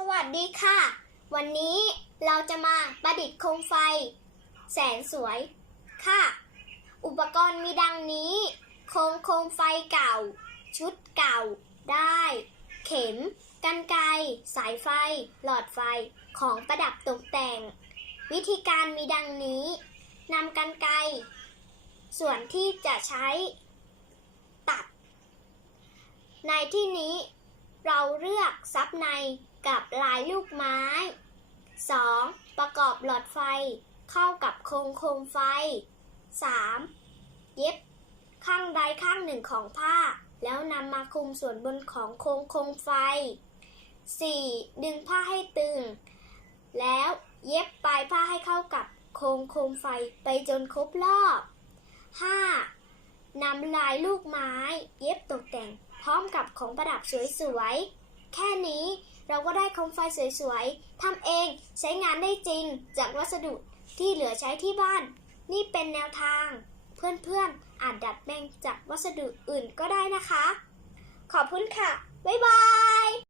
สวัสดีค่ะ วันนี้เราจะมาประดิษฐ์โคมไฟ แสนสวยค่ะ อุปกรณ์มีดังนี้ โคมโคมไฟเก่า ชุดเก่า ได้ เข็ม กันไกสายไฟ หลอดไฟของประดับตกแต่ง วิธีการมีดังนี้นำกันไกส่วนที่จะใช้ตัด ในที่นี้ เราเลือกซับในกับลายลูกไม้ 2. ประกอบหลอดไฟเข้ากับโครงโคมไฟ 3. เย็บข้างใดข้างหนึ่งของผ้า แล้วนำมาคลุมส่วนบนของโครงโคมไฟ 4. ดึงผ้าให้ตึง แล้วเย็บปลายผ้าให้เข้ากับโครงโคมไฟไปจนครบรอบ 5. นำลายลูกไม้ เย็บตกแต่ง ร้อมกับของประดับสวยๆ แค่นี้เราก็ได้โคมไฟสวยๆทำเองใช้งานได้จริงจากวัสดุที่เหลือใช้ที่บ้าน นี่เป็นแนวทาง เพื่อนๆ อาจดัดแปลงจากวัสดุอื่นก็ได้นะคะ ขอบคุณค่ะ บ๊ายบาย